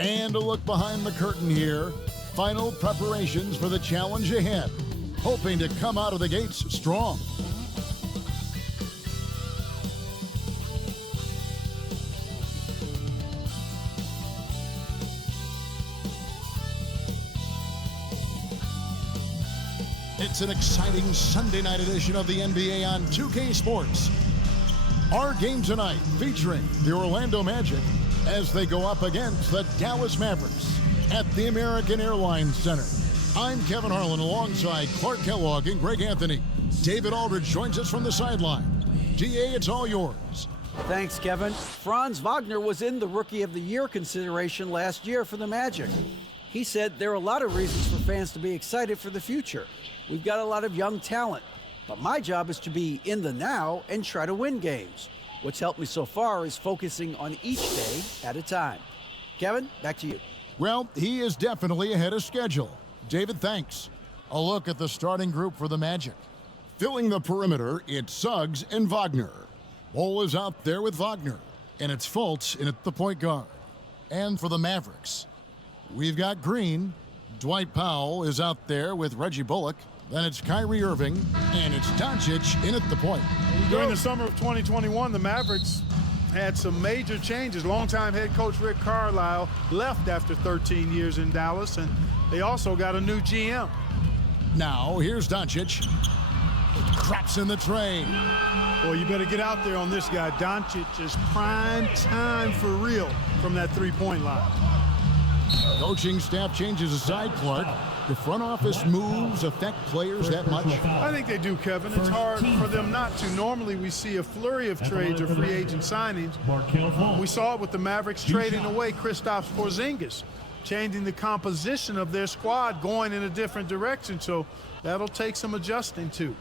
And a look behind the curtain here. Final preparations for the challenge ahead. Hoping to come out of the gates strong. It's an exciting Sunday night edition of the NBA on 2K Sports. Our game tonight featuring the Orlando Magic as they go up against the Dallas Mavericks at the American Airlines Center. I'm Kevin Harlan alongside Clark Kellogg and Greg Anthony. David Aldridge joins us from the sideline. DA, it's all yours. Thanks, Kevin. Franz Wagner was in the Rookie of the Year consideration last year for the Magic. He said there are a lot of reasons for fans to be excited for the future. We've got a lot of young talent, but my job is to be in the now and try to win games. What's helped me so far is focusing on each day at a time. Kevin, back to you. Well, he is definitely ahead of schedule. David, thanks. A look at the starting group for the Magic. Filling the perimeter, it's Suggs and Wagner. Bol is out there with Wagner, and it's Fultz in at the point guard. And for the Mavericks, we've got Green. Dwight Powell is out there with Reggie Bullock. Then it's Kyrie Irving, and it's Doncic in at the point. During the summer of 2021, the Mavericks had some major changes. Longtime head coach Rick Carlisle left after 13 years in Dallas, and they also got a new GM. Now, here's Doncic. Craps in the tray. Boy, you better get out there on this guy. Doncic is prime time for real from that three-point line. Coaching staff changes aside, Clark. The front office moves affect players that much? I think they do, Kevin. It's hard for them not to. Normally, we see a flurry of trades or free agent signings. We saw it with the Mavericks trading away Kristaps Porzingis, changing the composition of their squad, going in a different direction. So that'll take some adjusting, too.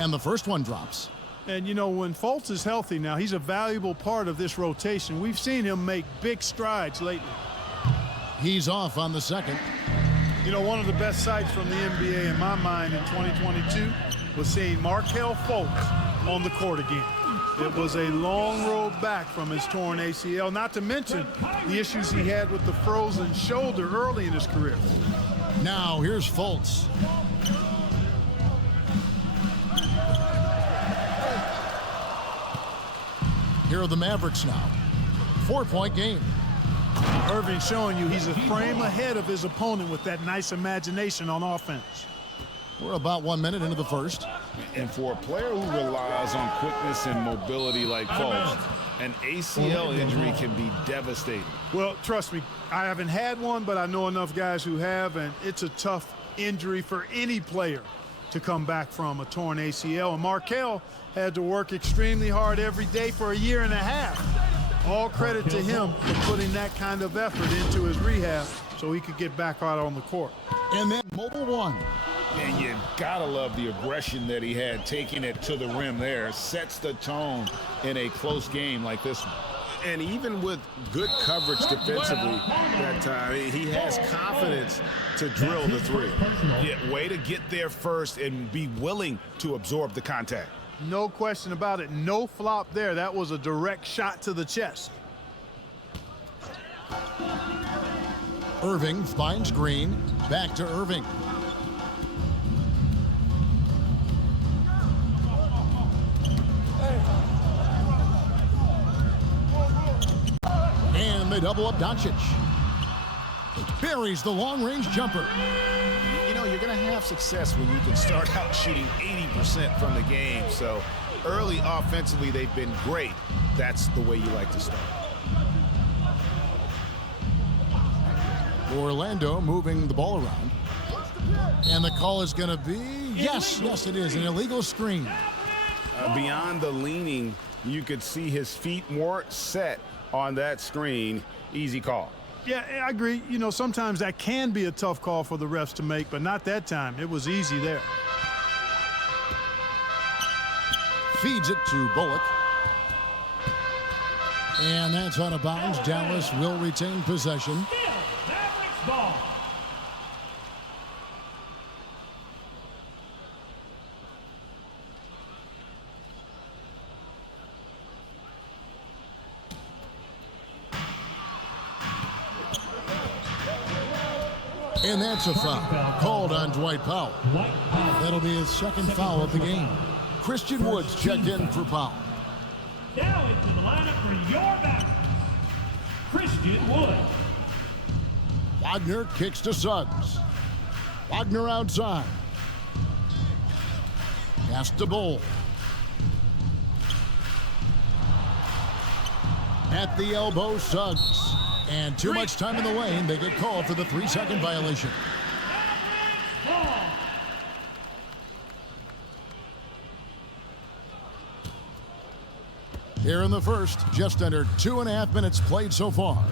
And the first one drops. And, you know, when Fultz is healthy now, he's a valuable part of this rotation. We've seen him make big strides lately. He's off on the second. You know, one of the best sights from the NBA in my mind in 2022 was seeing Markelle Fultz on the court again. It was a long road back from his torn ACL, not to mention the issues he had with the frozen shoulder early in his career. Now, here's Fultz. Here are the Mavericks now. 4-point game. Irving showing you he's a frame ahead of his opponent with that nice imagination on offense. We're about 1 minute into the first. And for a player who relies on quickness and mobility like Fultz, an ACL injury can be devastating. Well, trust me, I haven't had one, but I know enough guys who have, and it's a tough injury for any player to come back from, a torn ACL. And Markelle had to work extremely hard every day for a year and a half. All credit to him for putting that kind of effort into his rehab so he could get back out on the court. And then mobile one. And you gotta love the aggression that he had, taking it to the rim there. Sets the tone in a close game like this one. And even with good coverage defensively that time, he has confidence to drill the three. Yeah, way to get there first and be willing to absorb the contact. No question about it. No flop there. That was a direct shot to the chest. Irving finds Green. Back to Irving. And they double up Doncic. Buries the long-range jumper. You know, you're going to have success when you can start out shooting 80% from the game. So early offensively, they've been great. That's the way you like to start. Orlando moving the ball around. And the call is going to be, yes, it is, an illegal screen. Beyond the leaning, you could see his feet more set on that screen. Easy call. Yeah, I agree. You know, sometimes that can be a tough call for the refs to make, but not that time. It was easy there. Feeds it to Bullock. And that's out of bounds. Dallas will retain possession. Mavericks ball. And that's a foul called on Dwight Powell. That'll be his second foul of the game. Christian Woods checked in for Powell. Now into the lineup for your back, Christian Wood. Wagner kicks to Suggs. Wagner outside. Pass to Bull. At the elbow, Suggs. And too much time in the lane. They get called for the 3-second violation. Here in the first, just under 2.5 minutes played so far.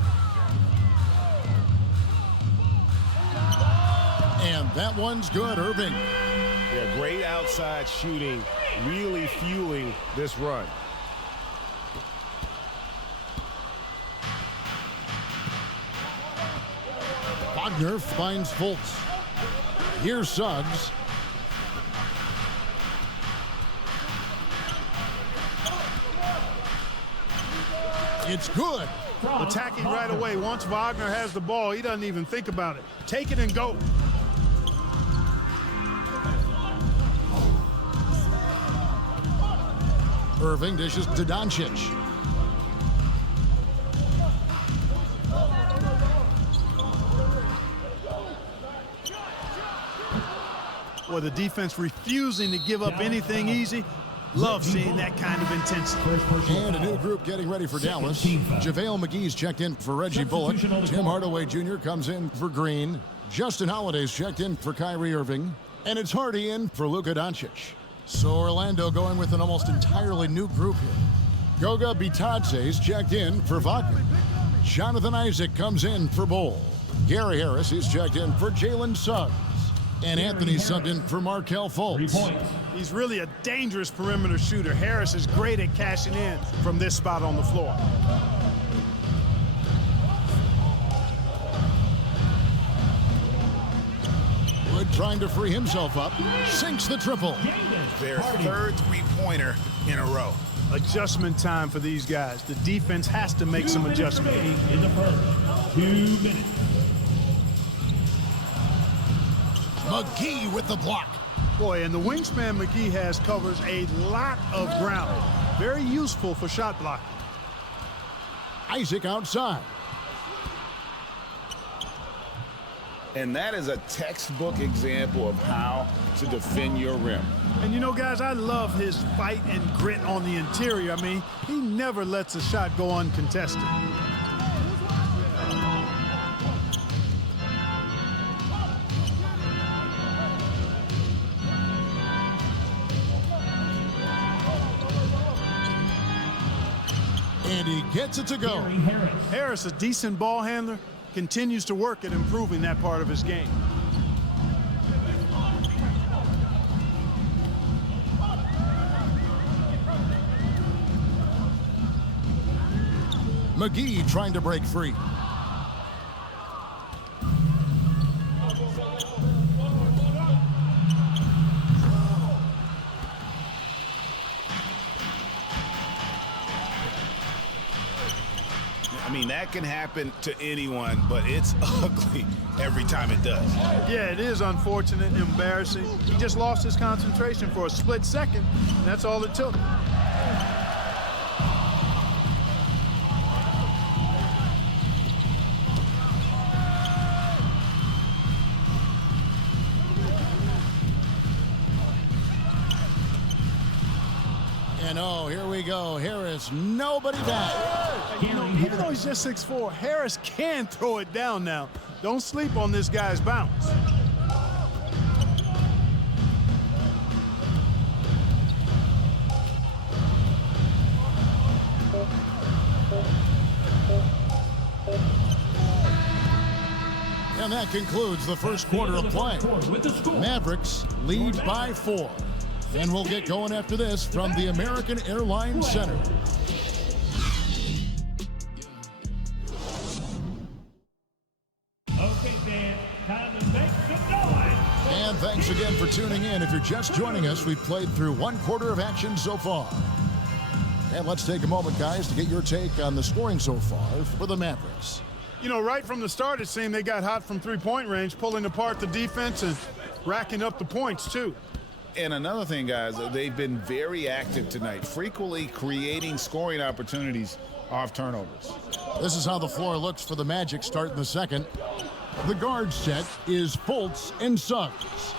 And that one's good, Irving. Yeah, great outside shooting, really fueling this run. Wagner finds Fultz. Here's Suggs. It's good. Attacking right away. Once Wagner has the ball, he doesn't even think about it. Take it and go. Irving dishes to Doncic. Or the defense refusing to give up anything easy. Love seeing that kind of intensity. And a new group getting ready for Dallas. JaVale McGee's checked in for Reggie Bullock. Tim Hardaway Jr. comes in for Green. Justin Holiday's checked in for Kyrie Irving. And it's Hardy in for Luka Doncic. So Orlando going with an almost entirely new group here. Goga Bitadze's checked in for Wagner. Jonathan Isaac comes in for Bull. Gary Harris is checked in for Jalen Suggs. And Anthony subbed in for Markelle Fultz. He's really a dangerous perimeter shooter. Harris is great at cashing in from this spot on the floor. Wood trying to free himself up. Sinks the triple. Their third three-pointer in a row. Adjustment time for these guys. The defense has to make some adjustments. In the first, 2 minutes. McGee with the block. Boy, and the wingspan McGee has covers a lot of ground. Very useful for shot blocking. Isaac outside. And that is a textbook example of how to defend your rim. And you know, guys, I love his fight and grit on the interior. I mean, he never lets a shot go uncontested. And he gets it to go. Harris, a decent ball handler, continues to work at improving that part of his game. McGee trying to break free. I mean, that can happen to anyone, but it's ugly every time it does. Yeah, it is unfortunate and embarrassing. He just lost his concentration for a split second, and that's all it took. And oh, here we go. Harris, nobody back. You know, even though he's just 6'4", Harris can throw it down now. Don't sleep on this guy's bounce. And that concludes the first quarter of play. Mavericks lead by 4. And we'll get going after this from the American Airlines Center. Okay, Dan, time to make some noise. And thanks again for tuning in. If you're just joining us, we've played through 1 quarter of action so far. And let's take a moment, guys, to get your take on the scoring so far for the Mavericks. You know, right from the start, it seemed they got hot from three-point range, pulling apart the defense and racking up the points, too. And another thing, guys, they've been very active tonight, frequently creating scoring opportunities off turnovers. This is how the floor looks for the Magic starting the second. The guard set is Fultz and Suggs.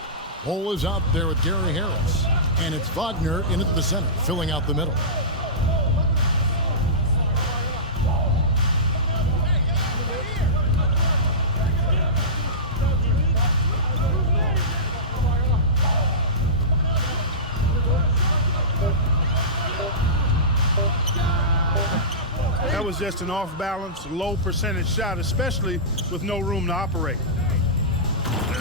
Bol is out there with Gary Harris. And it's Wagner in at the center, filling out the middle. That was just an off-balance, low percentage shot, especially with no room to operate.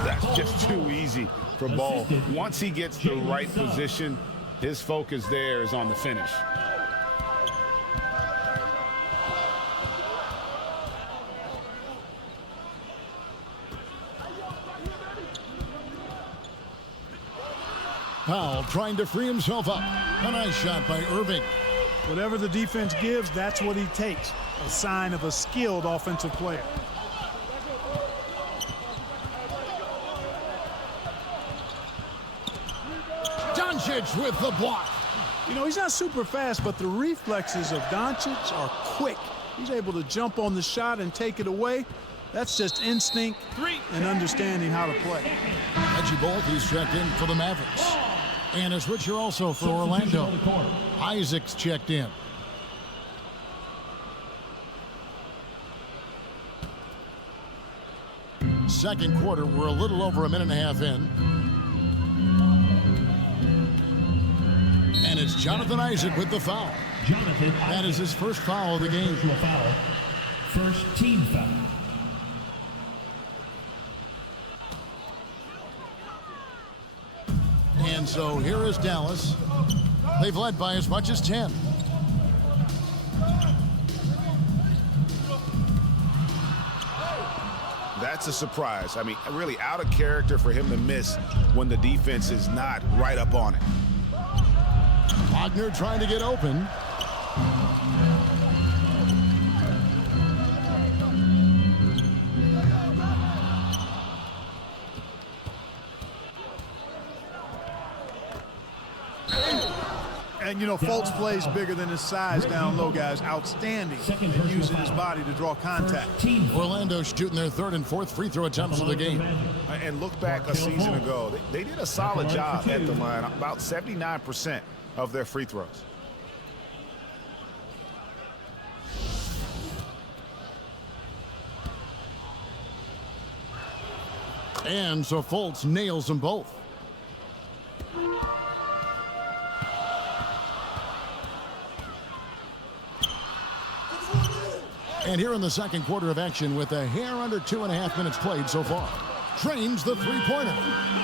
That's just too easy for Bol. Once he gets the right position, his focus there is on the finish. Powell trying to free himself up. A nice shot by Irving. Whatever the defense gives, that's what he takes. A sign of a skilled offensive player. Doncic with the block. You know, he's not super fast, but the reflexes of Doncic are quick. He's able to jump on the shot and take it away. That's just instinct and understanding how to play. Reggie Bolt, he's checked in for the Mavericks. And a switcher also for Orlando. Isaac's checked in. Second quarter, we're a little over a minute and a half in. And it's Jonathan Isaac with the foul. That is his first foul of the game. First team foul. And so here is Dallas. They've led by as much as 10. That's a surprise. I mean, really out of character for him to miss when the defense is not right up on it. Wagner trying to get open. And, you know, Fultz plays bigger than his size down low, guys. Outstanding at using his body to draw contact. Orlando shooting their third and fourth free throw attempts of the game. And look back a season ago, they did a solid job at the line, about 79% of their free throws. And so Fultz nails them both. And here in the second quarter of action with a hair under 2.5 minutes played so far. Trains the three-pointer.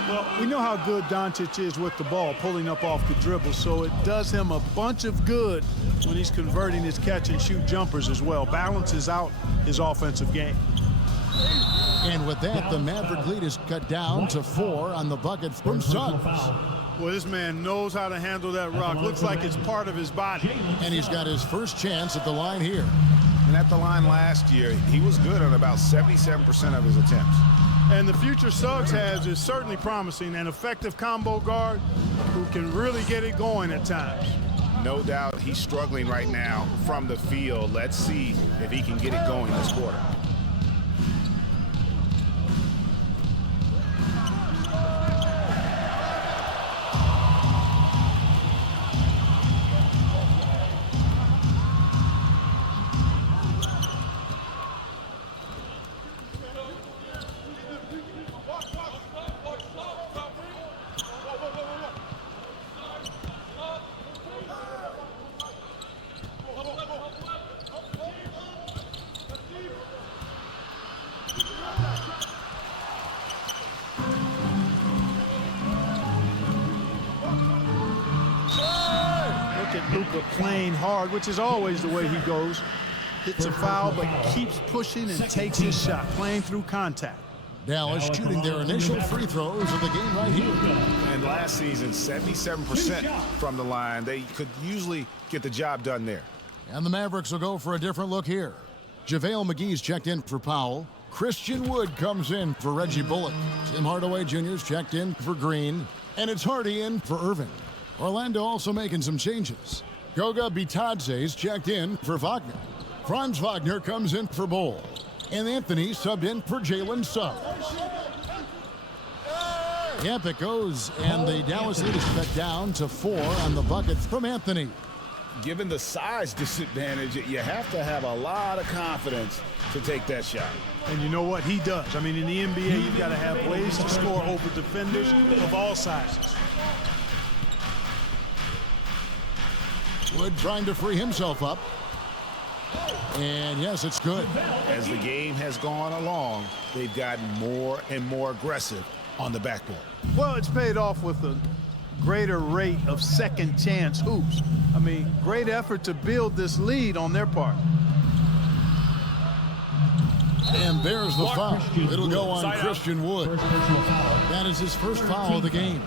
Well, we know how good Doncic is with the ball, pulling up off the dribble, so it does him a bunch of good when he's converting his catch-and-shoot jumpers as well. Balances out his offensive game. And with that, the Maverick lead is cut down to 4 on the bucket from Suggs. Well, this man knows how to handle that rock. Looks like it's part of his body. And he's got his first chance at the line here. And at the line last year, he was good on about 77% of his attempts. And the future Suggs has is certainly promising, an effective combo guard who can really get it going at times. No doubt he's struggling right now from the field. Let's see if he can get it going this quarter. Luka playing hard, which is always the way he goes. Hits a foul, but keeps pushing and takes his shot, playing through contact. Dallas shooting their initial free throws of the game right here. And last season, 77% from the line. They could usually get the job done there. And the Mavericks will go for a different look here. JaVale McGee's checked in for Powell. Christian Wood comes in for Reggie Bullock. Tim Hardaway Jr.'s checked in for Green. And it's Hardy in for Irving. Orlando also making some changes. Goga Bitadze's checked in for Wagner. Franz Wagner comes in for Bol. And Anthony subbed in for Jalen Suggs. Yep, it goes, and the Dallas lead is cut down to 4 on the bucket from Anthony. Given the size disadvantage, you have to have a lot of confidence to take that shot. And you know what? He does. I mean, in the NBA, you've got to have ways to score over defenders of all sizes. Wood trying to free himself up. And yes, it's good. As the game has gone along, they've gotten more and more aggressive on the backboard. Well, it's paid off with a greater rate of second chance hoops. I mean, great effort to build this lead on their part. And there's the foul. It'll go on Christian Wood. That is his first foul of the game.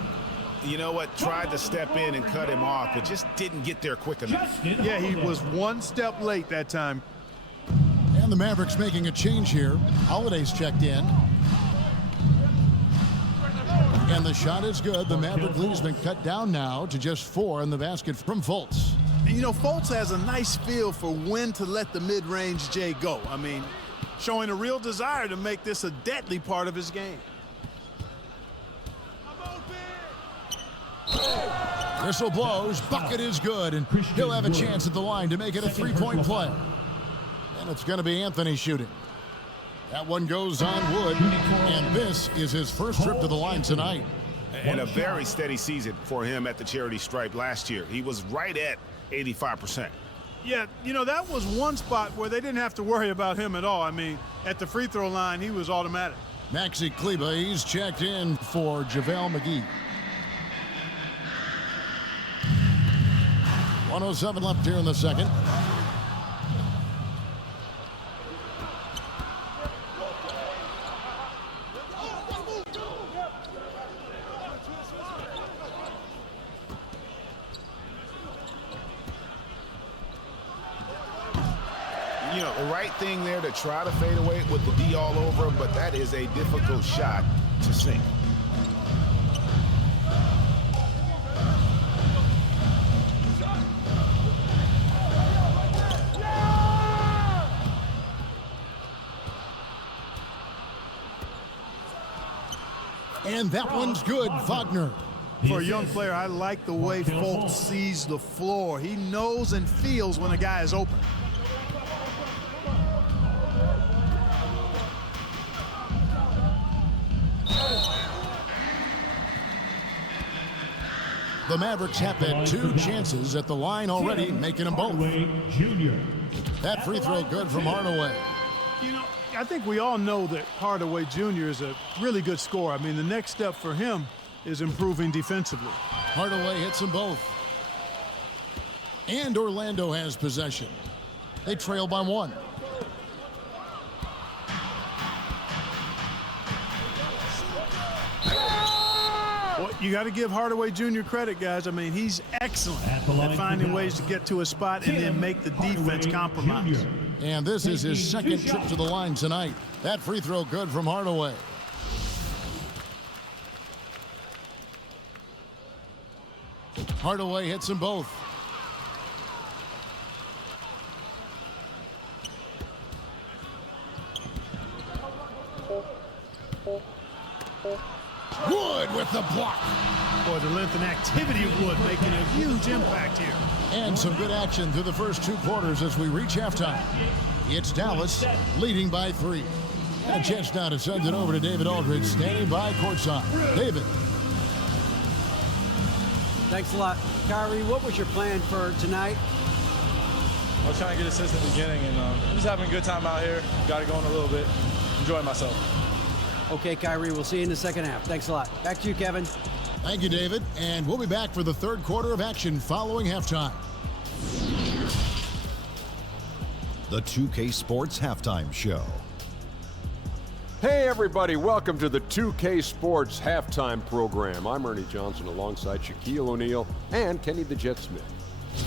You know what? Tried to step in and cut him off, but just didn't get there quick enough. Yeah, he was one step late that time. And the Mavericks making a change here. Holiday's checked in. And the shot is good. The Maverick lead has been cut down now to just 4 in the basket from Fultz. And you know, Fultz has a nice feel for when to let the mid-range J go. I mean, showing a real desire to make this a deadly part of his game. Whistle blows. Bucket is good. And he'll have a chance at the line to make it a 3-point play. And it's going to be Anthony shooting. That one goes on Wood, and this is his first trip to the line tonight. And a very steady season for him at the charity stripe last year. He was right at 85%. Yeah, you know, that was one spot where they didn't have to worry about him at all. I mean, at the free throw line, he was automatic. Maxi Kleber, he's checked in for JaVale McGee. 1:07 left here in the second. You know, the right thing there to try to fade away with the D all over him, but that is a difficult shot to sink. And that one's good, Wagner. For a young player, I like the way Fultz sees the floor. He knows and feels when a guy is open. The Mavericks have had 2 chances at the line already, making them both. That free throw good from Hardaway. You know, I think we all know that Hardaway Jr. is a really good scorer. I mean, the next step for him is improving defensively. Hardaway hits them both. And Orlando has possession. They trail by 1. Well, you got to give Hardaway Jr. credit, guys. I mean, he's excellent at finding ways to get to a spot and then make the defense compromise. And this is his second trip to the line tonight. That free throw good from Hardaway. Hardaway hits them both. Wood with the block. Boy, the length and activity of Wood making a huge impact here. And some good action through the first 2 quarters as we reach halftime. It's Dallas leading by 3. And a chance now to send it over to David Aldridge, standing by courtside. David. Thanks a lot. Kyrie, what was your plan for tonight? I was trying to get assists at the beginning, and I'm just having a good time out here. Got it going a little bit. Enjoying myself. Okay, Kyrie, we'll see you in the second half. Thanks a lot. Back to you, Kevin. Thank you, David. And we'll be back for the 3rd quarter of action following halftime. The 2K Sports Halftime Show. Hey everybody, welcome to the 2K Sports Halftime Program. I'm Ernie Johnson alongside Shaquille O'Neal and Kenny the Jet Smith.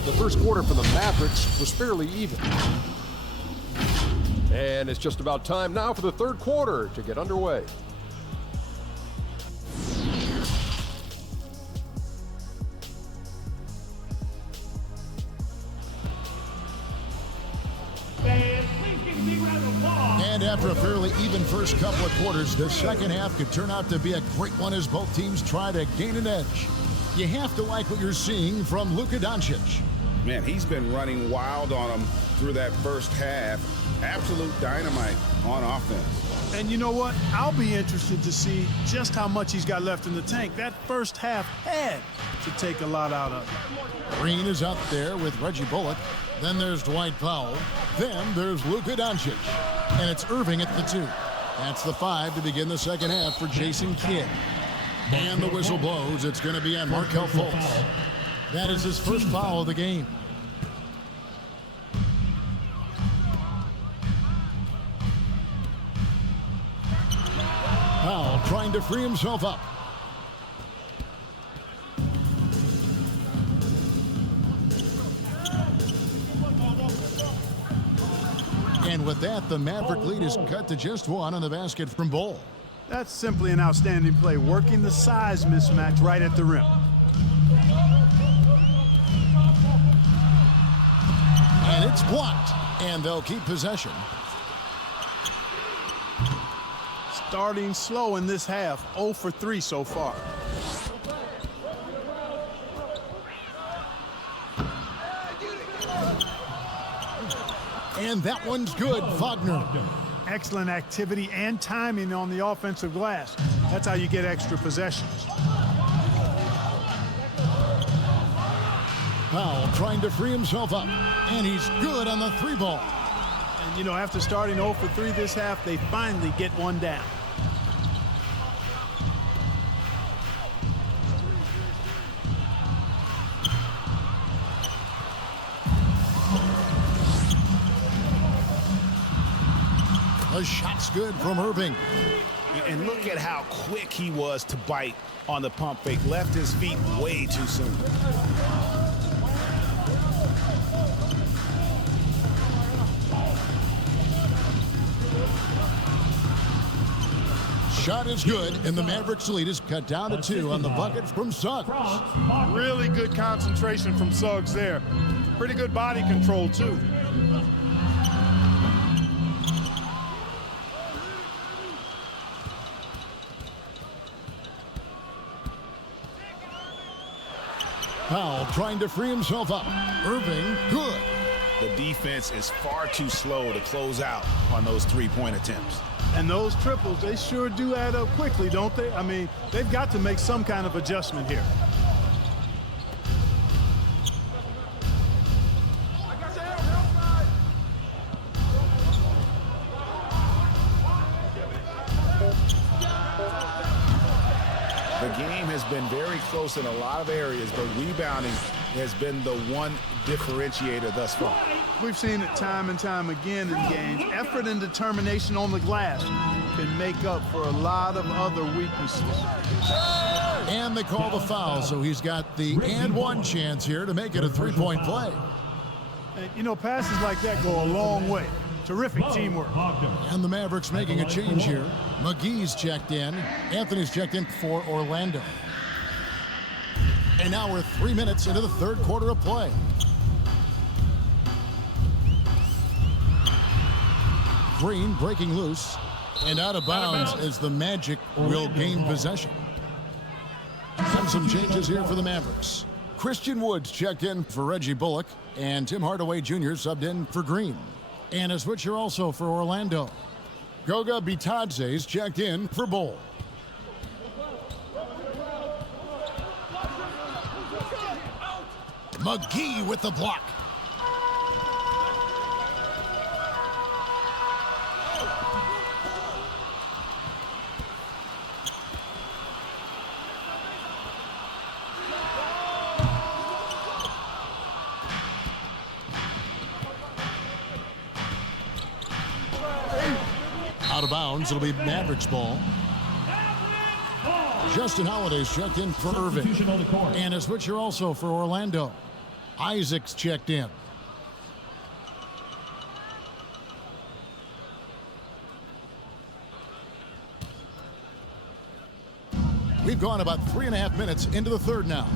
The first quarter for the Mavericks was fairly even. And it's just about time now for the third quarter to get underway. And after a fairly even first couple of quarters, the second half could turn out to be a great one as both teams try to gain an edge. You have to like what you're seeing from Luka Doncic. Man, he's been running wild on him through that first half. Absolute dynamite on offense. And you know what? I'll be interested to see just how much he's got left in the tank. That first half had to take a lot out of it. Green is out there with Reggie Bullock. Then there's Dwight Powell. Then there's Luka Doncic. And it's Irving at the 2. That's the 5 to begin the second half for Jason Kidd. And the whistle blows. It's going to be on Markelle Fultz. That is his first foul of the game. Powell trying to free himself up. And with that, the Maverick lead is cut to just 1 on the basket from Bol. That's simply an outstanding play, working the size mismatch right at the rim. And it's blocked, and they'll keep possession. Starting slow in this half, 0 for 3 so far. And that one's good, Wagner. Excellent activity and timing on the offensive glass. That's how you get extra possessions. Powell trying to free himself up, and he's good on the 3 ball. And, you know, after starting 0 for 3 this half, they finally get one down. The shot's good from Irving. And look at how quick he was to bite on the pump fake. Left his feet way too soon. Shot is good, and the Mavericks lead is cut down to 2 on the bucket from Suggs. Really good concentration from Suggs there. Pretty good body control, too. Powell trying to free himself up. Irving, good. The defense is far too slow to close out on those 3-point attempts. And those triples, they sure do add up quickly, don't they? I mean, they've got to make some kind of adjustment here. The game has been very close in a lot of areas, but rebounding has been the one differentiator thus far. We've seen it time and time again in games. Effort and determination on the glass can make up for a lot of other weaknesses. And they call the foul, so he's got the and one chance here to make it a 3-point play. And, you know, passes like that go a long way. Terrific teamwork. And the Mavericks making a change here. McGee's checked in. Anthony's checked in for Orlando. And now we're 3 minutes into the third quarter of play. Green breaking loose. And out of bounds as the Magic will gain possession. And some changes here for the Mavericks. Christian Woods checked in for Reggie Bullock. And Tim Hardaway Jr. subbed in for Green. And a switcher also for Orlando. Goga Bitadze's checked in for Bol. McGee with the block. Out of bounds, it'll be Mavericks ball. Justin Holiday's checked in for Irving. And a switcher also for Orlando. Isaac's checked in. We've gone about 3.5 minutes into the third now.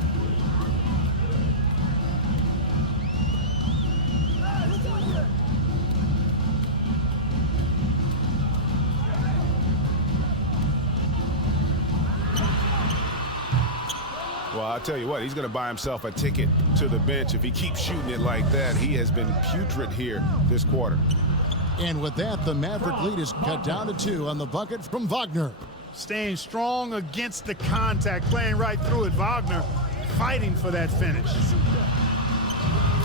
Well, I'll tell you what, he's going to buy himself a ticket to the bench if he keeps shooting it like that. He has been putrid here this quarter. And with that, the Maverick lead is cut down to 2 on the bucket from Wagner. Staying strong against the contact, playing right through it. Wagner fighting for that finish.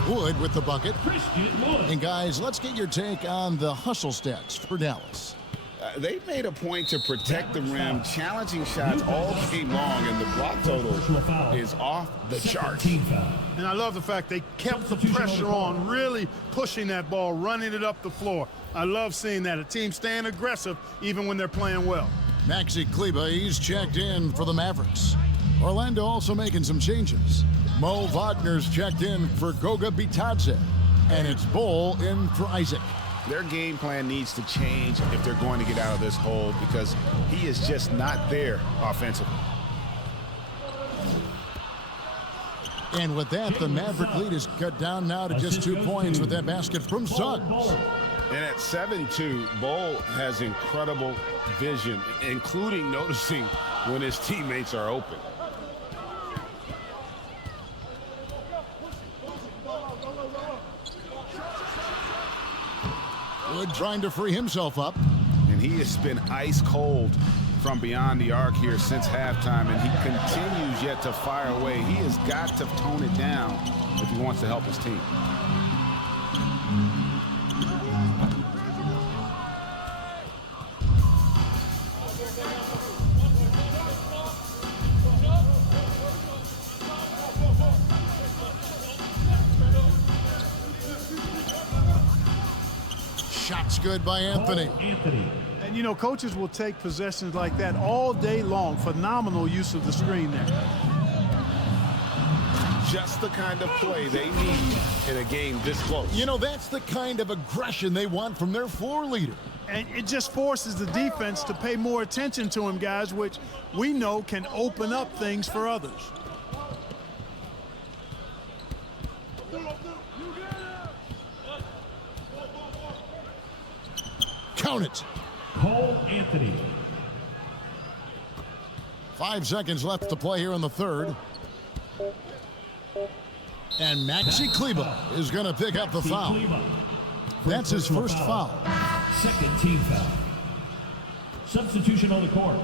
Wood with the bucket. Christian Wood. And guys, let's get your take on the hustle stats for Dallas. They made a point to protect the rim, challenging shots all game long, and the block total is off the charts. And I love the fact they kept the pressure on, really pushing that ball, running it up the floor. I love seeing that, a team staying aggressive even when they're playing well. Maxi Kleber, he's checked in for the Mavericks. Orlando also making some changes. Mo Wagner's checked in for Goga Bitadze, and it's Bol in for Isaac. Their game plan needs to change if they're going to get out of this hole, because he is just not there offensively. And with that, the Maverick lead is cut down now to just 2 points with that basket from Suggs. And at 7-2, Bol has incredible vision, including noticing when his teammates are open. Wood trying to free himself up. And he has been ice cold from beyond the arc here since halftime, and he continues yet to fire away. He has got to tone it down if he wants to help his team. Shots good by Anthony. And, you know, coaches will take possessions like that all day long. Phenomenal use of the screen there. Just the kind of play they need in a game this close. You know, that's the kind of aggression they want from their floor leader. And it just forces the defense to pay more attention to him, guys, which we know can open up things for others. Count it. Cole Anthony. 5 seconds left to play here in the third. And Maxi Kleber is going to pick up the foul. That's his first foul. Second team foul. Substitution on the court.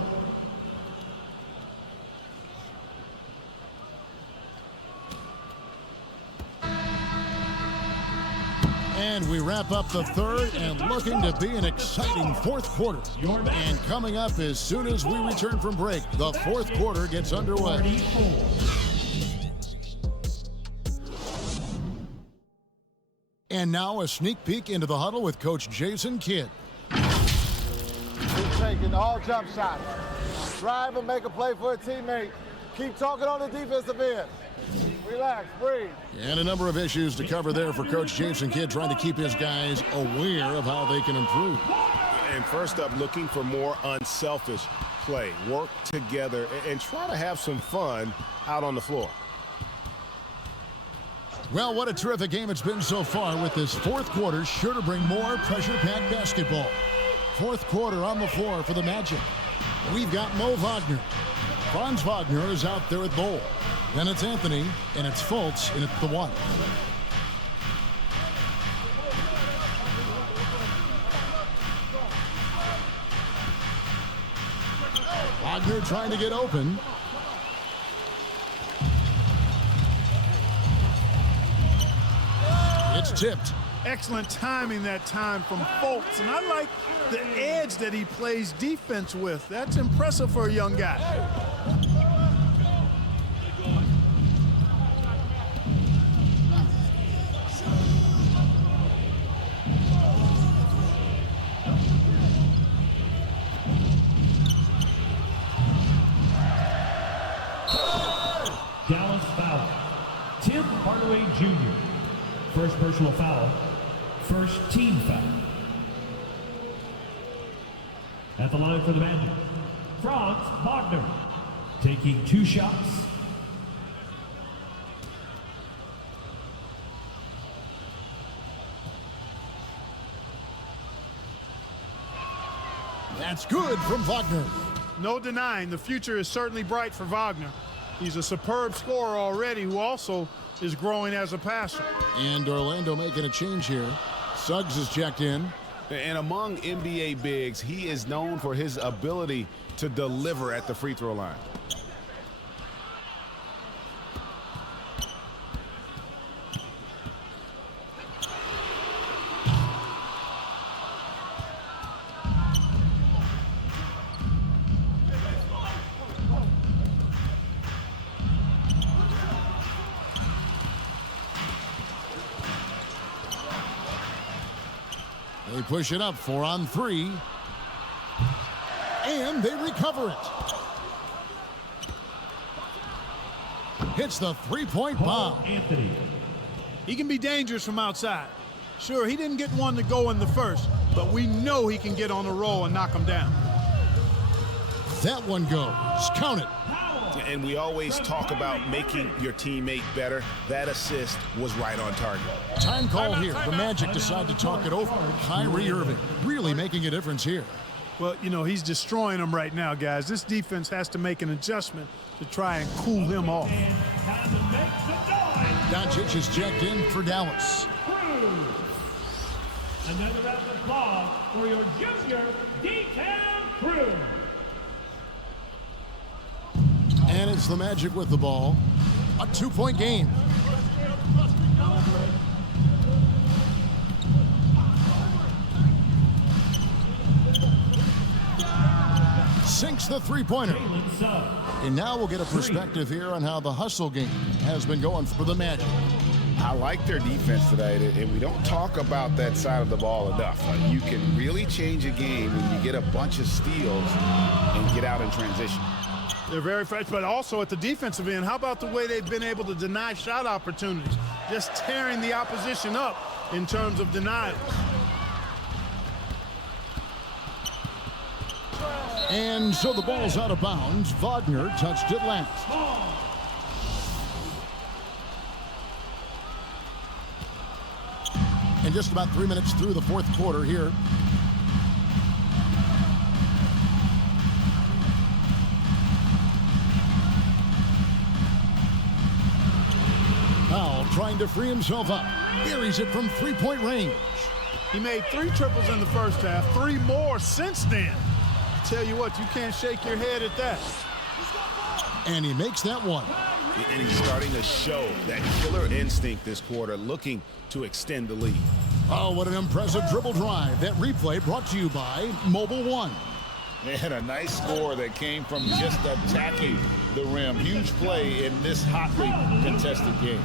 And we wrap up the third, and looking to be an exciting fourth quarter. And coming up as soon as we return from break, the fourth quarter gets underway. And now a sneak peek into the huddle with Coach Jason Kidd. Keep taking all jump shots. Drive and make a play for a teammate. Keep talking on the defensive end. Relax, breathe. And a number of issues to cover there for Coach Jason Kidd, trying to keep his guys aware of how they can improve. And first up, looking for more unselfish play. Work together and try to have some fun out on the floor. Well, what a terrific game it's been so far, with this fourth quarter sure to bring more pressure-packed basketball. Fourth quarter on the floor for the Magic. We've got Mo Wagner. Franz Wagner is out there at Bol. Then it's Anthony, and it's Fultz, and it's the one. Wagner trying to get open. It's tipped. Excellent timing that time from Fultz, and I like the edge that he plays defense with. That's impressive for a young guy. Dallas foul. Tim Hardaway Jr. First personal foul. First team foul. At the line for the Magic, Franz Wagner. taking 2 shots. That's good from Wagner. No denying, the future is certainly bright for Wagner. He's a superb scorer already who also is growing as a passer. And Orlando making a change here. Suggs is checked in. And among NBA bigs, he is known for his ability to deliver at the free throw line. They push it up 4-on-3. And they recover it. Hits the three-point bomb. Anthony. He can be dangerous from outside. Sure, he didn't get one to go in the first, but we know he can get on a roll and knock him down. That one goes. Count it. And we always talk about making your teammate better. That assist was right on target. Time call here. The Magic decide to talk it over. Kyrie Irving really making a difference here. Well, you know, he's destroying them right now, guys. This defense has to make an adjustment to try and cool him off. Doncic is checked in for Dallas. Another round of applause for your junior D-Town crew. And it's the Magic with the ball. A 2-point game. Sinks the three-pointer. And now we'll get a perspective here on how the hustle game has been going for the Magic. I like their defense today, and we don't talk about that side of the ball enough. You can really change a game when you get a bunch of steals and get out in transition. They're very fresh, but also at the defensive end, how about the way they've been able to deny shot opportunities? Just tearing the opposition up in terms of denials. And so the ball's out of bounds. Wagner touched it last. And just about 3 minutes through the fourth quarter here. Powell trying to free himself up. Buries it from three-point range. He made 3 triples in the first half, 3 more since then. I tell you what, you can't shake your head at that. And he makes that one. And he's starting to show that killer instinct this quarter, looking to extend the lead. Oh, what an impressive dribble drive. That replay brought to you by Mobile One. And a nice score that came from just attacking the rim. Huge play in this hotly contested game.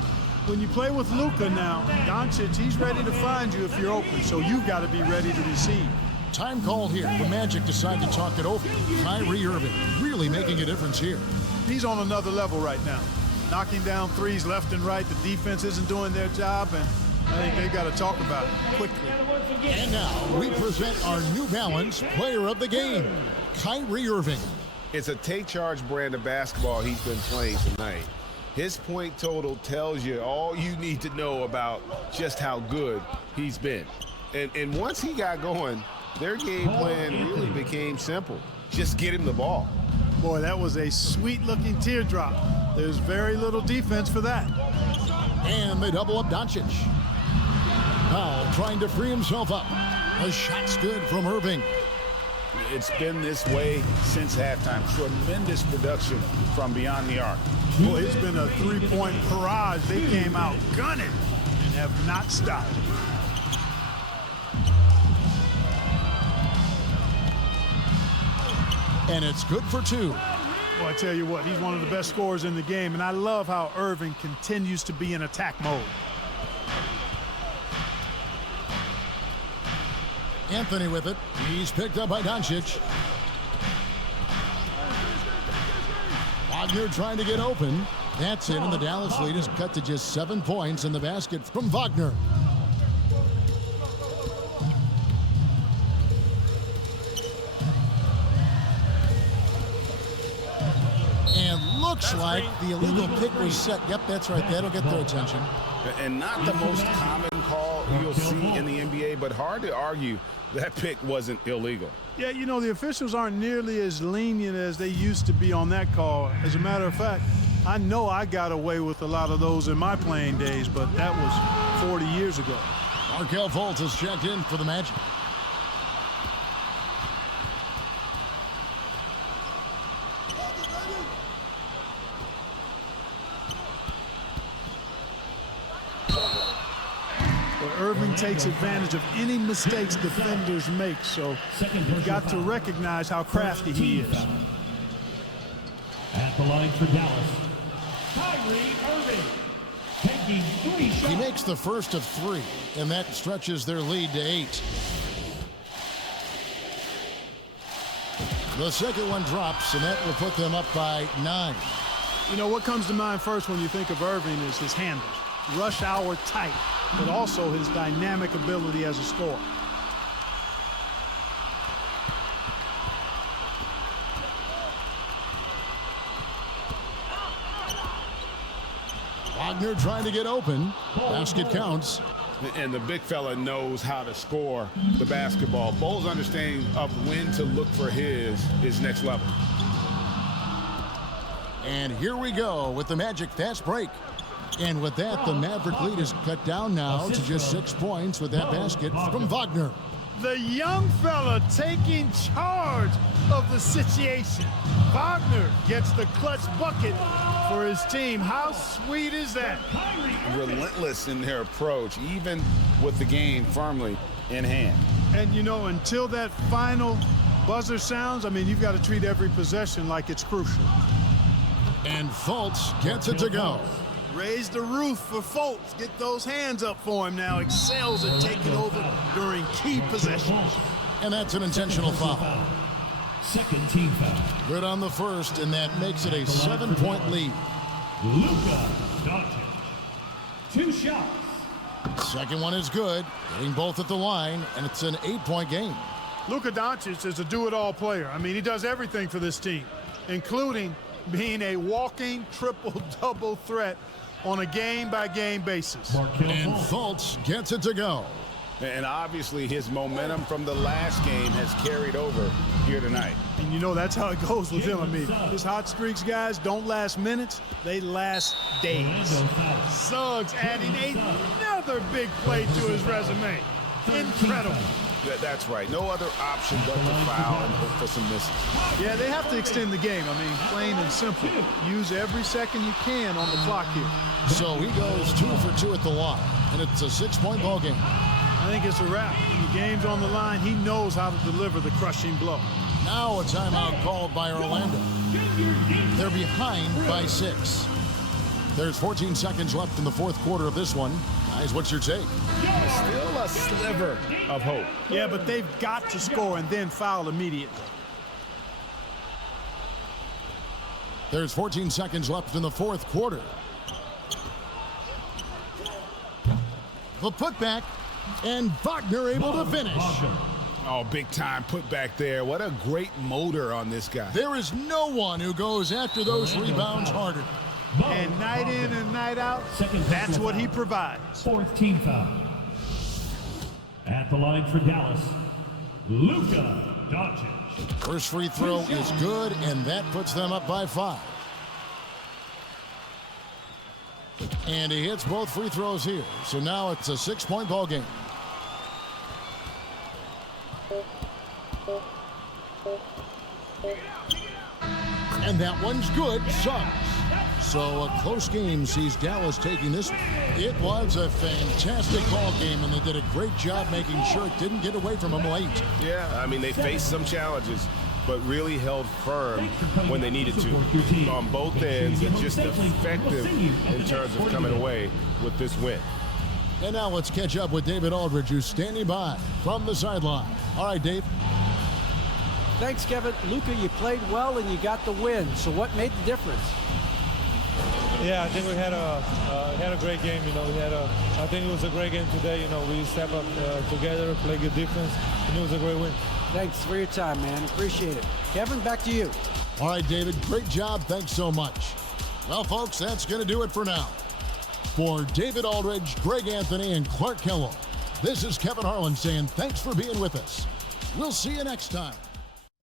When you play with Luka now, Doncic, he's ready to find you if you're open, so you've got to be ready to receive. Time call here. The Magic decide to talk it over. Kyrie Irving really making a difference here. He's on another level right now. Knocking down threes left and right. The defense isn't doing their job, and I think they've got to talk about it quickly. And now we present our New Balance Player of the Game, Kyrie Irving. It's a take charge brand of basketball he's been playing tonight. His point total tells you all you need to know about just how good he's been. And once he got going, their game plan really became simple. Just get him the ball. Boy, that was a sweet-looking teardrop. There's very little defense for that. And they double up Doncic. Powell trying to free himself up. The shot's good from Irving. It's been this way since halftime. Tremendous production from beyond the arc. Boy, it's been a three-point barrage. They came out gunning and have not stopped. And it's good for 2. Well, I tell you what, he's one of the best scorers in the game, and I love how Irving continues to be in attack mode. Anthony with it. He's picked up by Doncic. Wagner trying to get open. That's it, and the Dallas lead is cut to just 7 points in the basket from Wagner. And looks like the illegal kick was set. Yep, that's right. That'll get their attention. And not the most common call you'll see in the NBA, but hard to argue that pick wasn't illegal. Yeah, you know, the officials aren't nearly as lenient as they used to be on that call. As a matter of fact, I know I got away with a lot of those in my playing days, but that was 40 years ago. Markelle Fultz has checked in for the Magic. Irving takes advantage of any mistakes defenders make, so you've got to recognize how crafty he is. At the line for Dallas, Kyrie Irving, taking 3 shots. He makes the first of 3, and that stretches their lead to 8. The second one drops, and that will put them up by 9. You know, what comes to mind first when you think of Irving is his handles. Rush hour tight, but also his dynamic ability as a scorer. Wagner trying to get open. Basket counts. And the big fella knows how to score the basketball. Bole's understanding of when to look for his is next level. And here we go with the Magic fast break. And with that, the Maverick lead is cut down now to just 6 points with that basket from Wagner. The young fella taking charge of the situation. Wagner gets the clutch bucket for his team. How sweet is that? Relentless in their approach, even with the game firmly in hand. And, you know, until that final buzzer sounds, I mean, you've got to treat every possession like it's crucial. And Fultz gets it to go. Raise the roof for Fultz. Get those hands up for him now. Excels at taking over during key possessions. And that's an intentional foul. Second team foul. Good on the first, and that makes it a 7-point lead. Luka Doncic. 2 shots. Second one is good, getting both at the line, and it's an 8-point game. Luka Doncic is a do-it-all player. I mean, he does everything for this team, including being a walking triple-double threat on a game-by-game basis. And Fultz gets it to go. And obviously his momentum from the last game has carried over here tonight. And you know that's how it goes with him. I mean, his hot streaks, guys, don't last minutes. They last days. Suggs adding another big play to his resume. Incredible. That's right. No other option but to foul and hope for some misses. Yeah, they have to extend the game. I mean, plain and simple. Use every second you can on the clock here. So he goes 2 for 2 at the line, and it's a 6-point ball game. I think it's a wrap. When the game's on the line, he knows how to deliver the crushing blow. Now a timeout called by Orlando. They're behind by 6. There's 14 seconds left in the fourth quarter of this one. Guys, what's your take? Still a sliver of hope. Yeah, but they've got to score and then foul immediately. There's 14 seconds left in the fourth quarter. The putback, and Wagner able to finish. Oh, big time put back there. What a great motor on this guy. There is no one who goes after those rebounds harder. And night in and night out, that's what he provides. Fourth team foul. At the line for Dallas, Luka Doncic. First free throw is good, and that puts them up by 5. And he hits both free throws here. So now it's a 6-point ball game. And that one's good. Suggs. So a close game sees Dallas taking this one. It was a fantastic ball game, and they did a great job making sure it didn't get away from them late. Yeah, I mean, they faced some challenges, but really held firm when they needed to on both ends, and just effective in terms of coming away with this win. And now let's catch up with David Aldridge, who's standing by from the sideline. All right, Dave. Thanks, Kevin. Luka, you played well and you got the win. So what made the difference? Yeah, I think we had a great game. You know, I think it was a great game today. You know, we stepped up together, play good defense, and it was a great win. Thanks for your time, man. Appreciate it. Kevin, back to you. All right, David, great job. Thanks so much. Well, folks, that's going to do it for now. For David Aldridge, Greg Anthony, and Clark Kellogg, this is Kevin Harlan saying thanks for being with us. We'll see you next time.